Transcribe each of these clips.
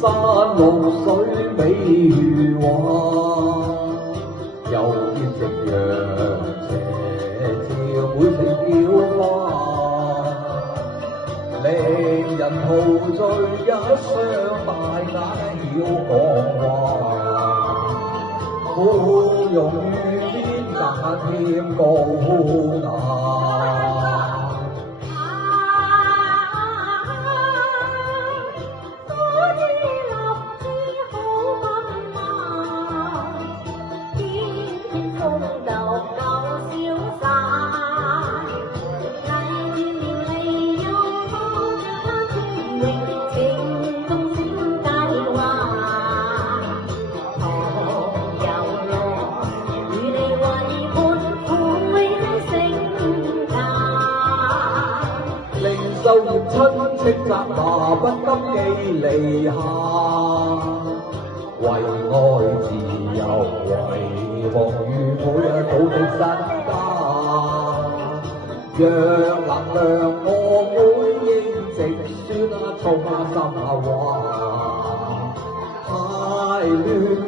山綠水美如畫，又見夕陽斜照每城嬌花，令人陶醉一雙大眼曉講話，寬容於邊那添高雅。就業親戚責罵不甘記離下，為愛自由為望與每土地身家，若能量我會應直說衝心話，太亂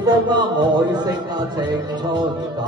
風愛惜青春假。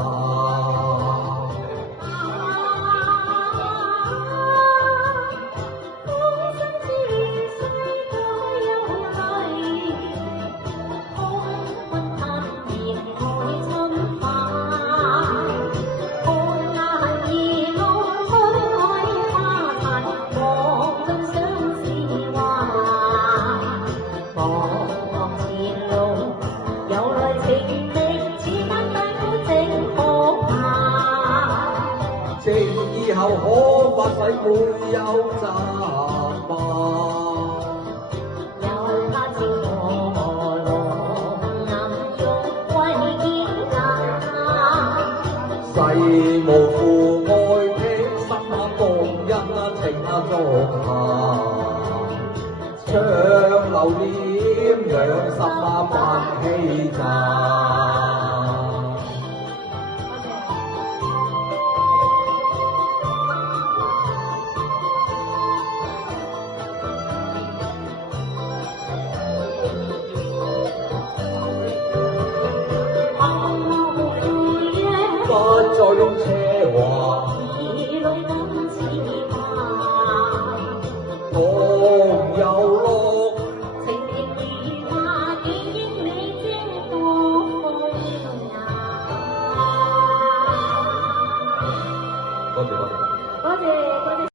正以後可不使沒有責罵，有他朝我龍能用為見家，誓無負愛的心共因情足下，長流臉兩心不欺詐。不再用奢華，兒女咁似話，同有